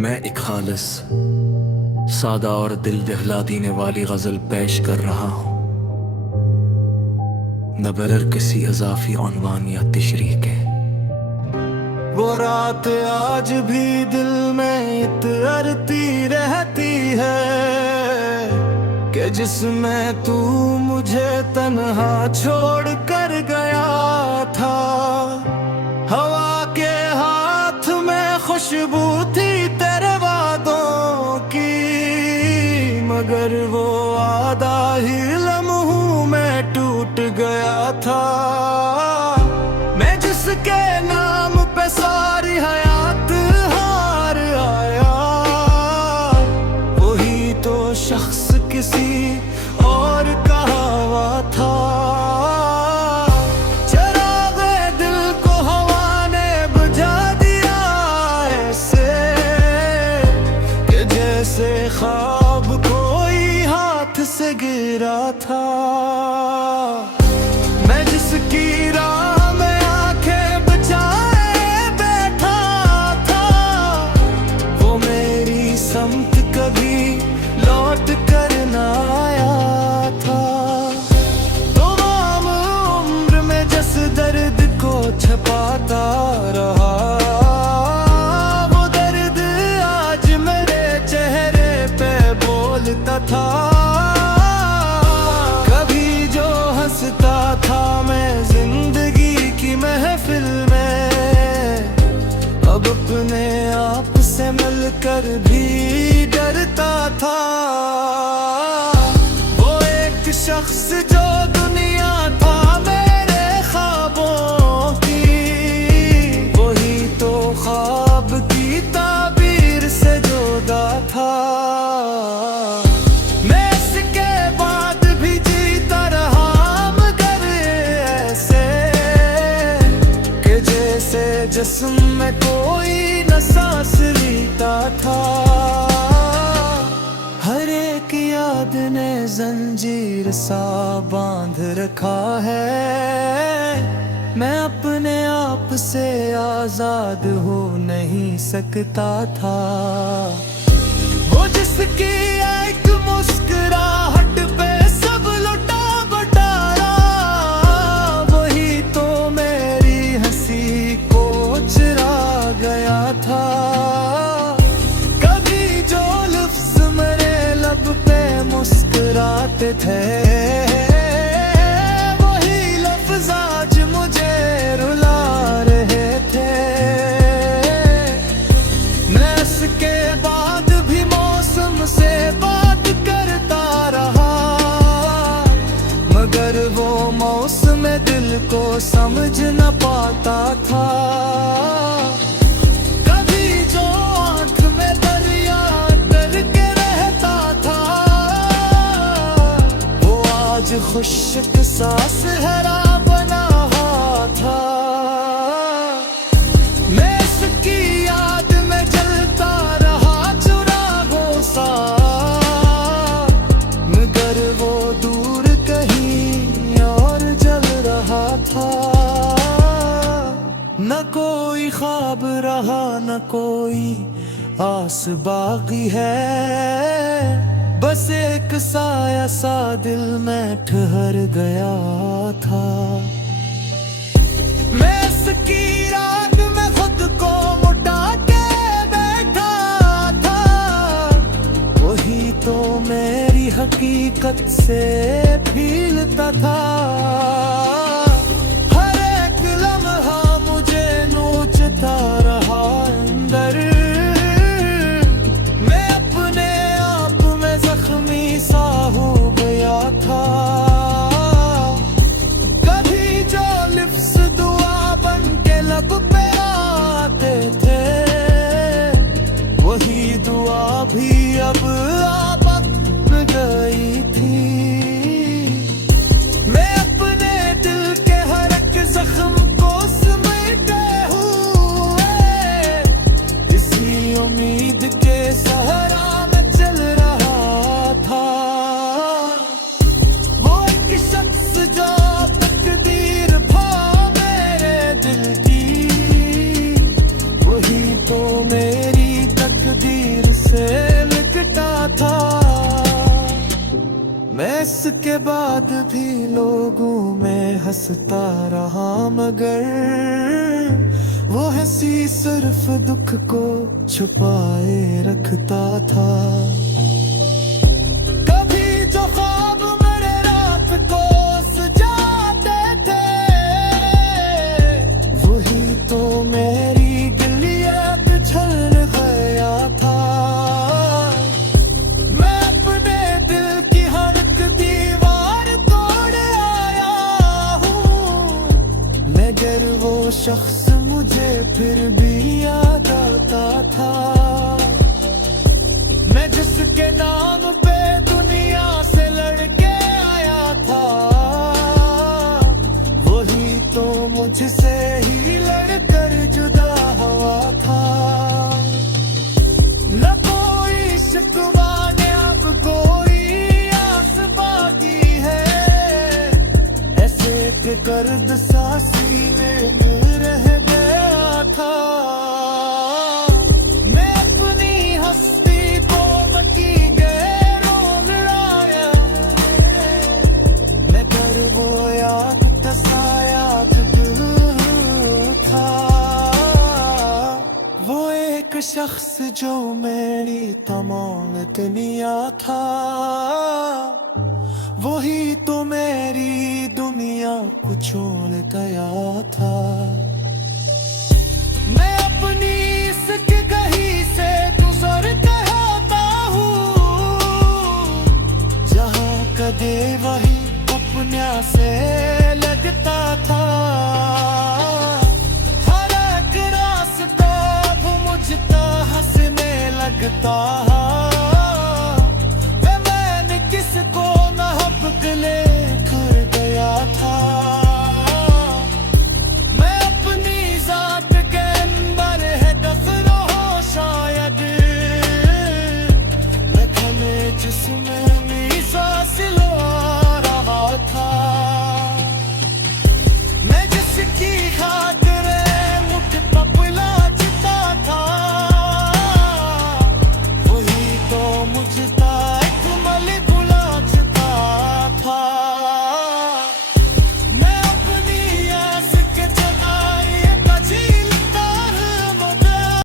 मैं एक खालिस सादा और दिल दहला देने वाली गजल पेश कर रहा हूँ, न बगैर किसी इजाफी उन्वान या तशरीह के। वो रात आज भी दिल में इतरती रहती है कि जिसमें तू मुझे तन्हा छोड़ कर गया था। हवा के हाथ में खुशबू थी तेरे वादों की, मगर वो आधा ही लम्हों में टूट गया था। मैं जिसके नाम पे सारी हयात हार आया, वही तो शख्स किसी और का हवा था। चरागे दिल को हवा ने बुझा दिया ऐसे कि जैसे ख्वाब कोई हाथ से गिरा था। मैं जिसकी राह में आंखें बचाए बैठा था, वो मेरी समत कभी लौट कर न आया था। तमाम उम्र में जिस दर्द को छुपाता रहा, वो दर्द आज मेरे चेहरे पे बोलता था। कभी जो हंसता था मैं जिंदगी की महफिल में, अब अपने आप से मिलकर भी डरता था। वो एक शख्स जो दुनिया था मेरे ख्वाबों की, वही तो ख्वाब की ताबीर से जुदा था। मैं इसके बाद भी जीता रहा मगर ऐसे कि जैसे जिस्म में कोई न सांस लेता था। हर एक याद ने जंजीर सा बांध रखा है, मैं अपने आप से आजाद हो नहीं सकता था। वो जिसकी एक मुस्कुराहट पे सब लुटा बटारा, वही तो मेरी हंसी को चुरा गया था। कभी जो लफ्ज मेरे लब पे मुस्कुराते थे, वही लफ्ज आज मुझे रुला रहे थे। मैं इसके बाद भी मौसम से बात करता रहा, मगर वो मौसम दिल को समझ न पाता था। कभी जो आंख में दरिया करके रहता था, वो आज खुश्क सा सहरा बना हुआ था। मैं इसकी याद में जलता रहा चुरागों सा, मगर वो दूर कहीं और जल रहा था। न कोई ख्वाब रहा न कोई आस बाकी है, बस एक साया सा दिल में ठहर गया था। मैं इसकी रात में खुद को मुटा के बैठा था, वही तो मेरी हकीकत से फीलता था। हर एक लम्हा मुझे नोचता रहा अंदर, मैं अपने आप में जख्मी सा हो गया था। कभी जो लिफ्स दुआ बन के लब पे आते थे, वही दुआ भी अब आप गई थी। मैं अपने दिल के हर एक जख्म को समेटे हुए, इसी उम्मीद के सहारा में चल रहा था। वो एक शख्स जो तकदीर था मेरे दिल की, वही तो मेरी तकदीर इसके बाद भी लोगों में हंसता रहा, मगर वो हंसी सिर्फ दुख को छुपाए रखता था। कभी जो ख्वाब मेरे रात को सजाते थे, वही तो मेरी गिलियत छल गया था। मैं अपने दिल की हर एक दीवार तोड़ आया हूँ, मगर वो शख्स मुझे फिर भी याद आता था। मैं जिसके नाम पे दुनिया से लड़के आया था, वही तो मुझसे ही लड़कर जुदा हुआ था। न कोई शिकवा ने अब कोई आस बाकी है, ऐसे के कर्द सा सीने में रह गया था। मैं अपनी हस्ती को मकी गैरों लड़ाया, मगर वो याद तसा याद दिल था। वो एक शख्स जो मेरी तमाम दुनिया था, वही तो मेरी दुनिया को छोड़ गया था। मैं अपनी इसकी गही से गुजर कहता हूँ, जहाँ कदे वही अपने से लगता था। हर एक रास्ता अब मुझको हंसने लगता, वे मैंने किसको न हक ले